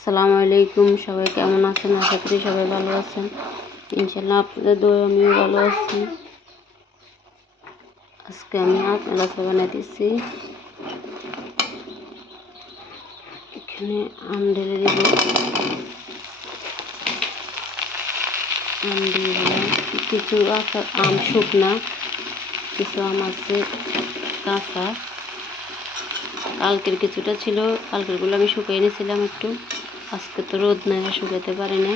আসসালামু আলাইকুম, সবাই কেমন আছেন? আশা করি সবাই ভালো আছেন। ইনশাল্লাহ আপনাদের দোয়ায় আমিও ভালো আছি। আজকে আমি আখ মেলাচা বানাইতেছি। এখানে আম ঢেলে দিব, আম দিয়ে দিলাম। কিছু আম শুকনা, কিছু আম আছে কাঁচা। কালকের কিছুটা ছিল, কালকেরগুলো আমি শুকিয়ে নিয়েছিলাম একটু। আজকে তো রোদ নাই, শুকাতে পারি না।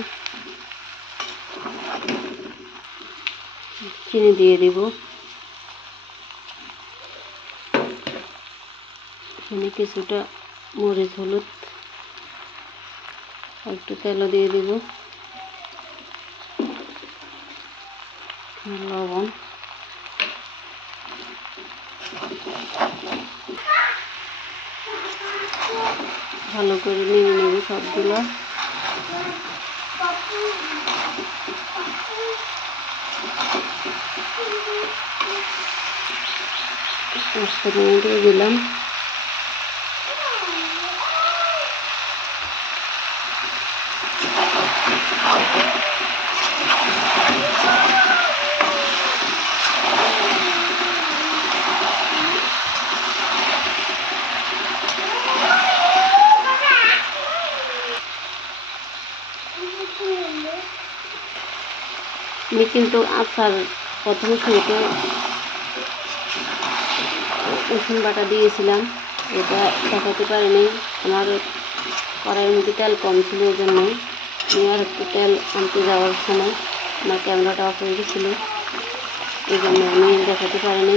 চিনি দিয়ে দিব, এখানে কিছুটা মরিচ, হলুদ, একটু তেলও দিয়ে দিব, লবণ। ভালো করে নেড়ে নেব সবগুলো। দিয়ে দিলাম, আমি কিন্তু আচার প্রথমে শুরুতে রসুন বাটা দিয়েছিলাম, এটা দেখাতে পারিনি। আমার কড়াইয়ের মধ্যে তেল কম ছিল, ওই জন্য আমি আর একটু তেল আনতে যাওয়ার সময় আমার ক্যামেরাটা অফ হয়ে গেছিলো, এই জন্য আমি দেখাতে পারিনি।